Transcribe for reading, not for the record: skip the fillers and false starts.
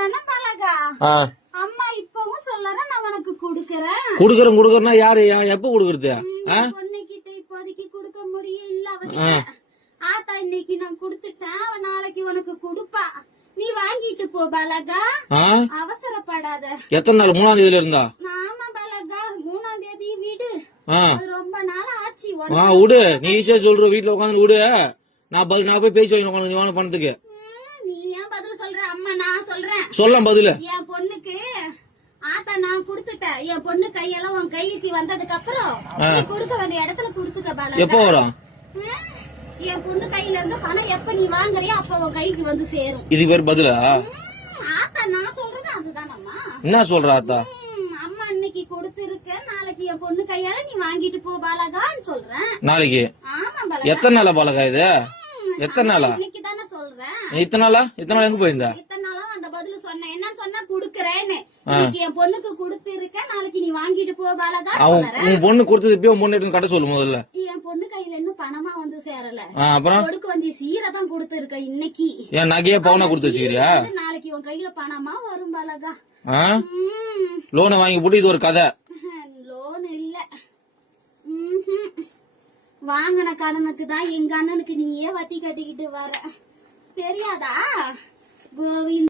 தானே பழகா அம்மா இப்பவும் சொல்லறேன் நான் உனக்கு குடுக்கறேன்னா யாரு எப்ப குடுக்கறது? பொண்ணுகிட்ட இப்போதைக்கு கொடுக்க முடியும் இல்ல அவ ஆத்தா இன்னைக்கு நான் குடுத்துட்டேன் அவ நாளைக்கு உனக்கு குடுப்பா நீ வாங்கிட்டு போ பலகா அவசரப்படாத. எத்தனை நாள்? 3ஆம் தேதியில இருந்தா? ஆமா பலகா 3ஆம் தேதி வீடு ரொம்ப நாள் ஆச்சு. விடு நீ ஈஸியா சொல்ற வீட்டுல உட்காந்து விடு. நான் போய் பேச்சு வாங்கி நீ வாங்க பணத்துக்கு. நீ ஏன் பதில் சொல்ற? அம்மா நான் சொல்றேன் சொல்ல பதில. என் பொண்ணுக்கு ஆத்தா நான் குடுத்துட்டேன். என் பொண்ணு கையெல்லாம் உன் கைக்கு வந்ததுக்கு அப்புறம் கொடுக்க வேண்டிய இடத்துல குடுத்துக்க பாலா. எப்ப வரும்? என் பொண்ணு கையில இருந்து பணம் எப்ப நீ வாங்குறியோ அப்ப உன் கைக்கு வந்து சேரும். இதுக்கு பேர் பதிலா? ஆத்தா நான் சொல்றது அதுதானம்மா. என்ன சொல்ற ஆத்தா? அம்மா இன்னைக்கு கொடுத்திருக்க நாளைக்கு என் பொண்ணு கையால நீ வாங்கிட்டு போ பாலகான்னு சொல்றேன். நாளைக்கு? ஆமா பாலகா. எத்தனை நாளா பாலகா இது? எத்தனை நாளா? இன்னைக்கு தானே சொல்றேன். இத்தனை நாளா எங்க போயிருந்தா? இத்தனை நாளா அந்த பதில் சொன்னேன். என்ன சொன்னா குடுக்கறேன்னு. இன்னைக்கு என் பொண்ணுக்கு கொடுத்திருக்க நாளைக்கு நீ வாங்கிட்டு போ பாலகா. உன் பொண்ணு கொடுத்தது இப்பயும் பொண்ணு எடுத்து கட்ட சொல்லு முதல்ல. என் பொண்ணு கையில இன்னும் பணமா வந்து சேரல. அப்புறம் கொடுக்க வந்து சீரை தான் கொடுத்திருக்க இன்னைக்கு. என் நகையே பவுனா கொடுத்து வச்சுக்கிறியா? நாளைக்கு உன் கையில பணமா வரும் பாலகா. லோனை வாங்கி போட்டு இது ஒரு கதை. லோன் இல்ல வாங்கின கடனுக்கு தான் எங்க அண்ணனுக்கு நீயே வட்டி கட்டிக்கிட்டு வர தெரியாதா கோவிந்த்.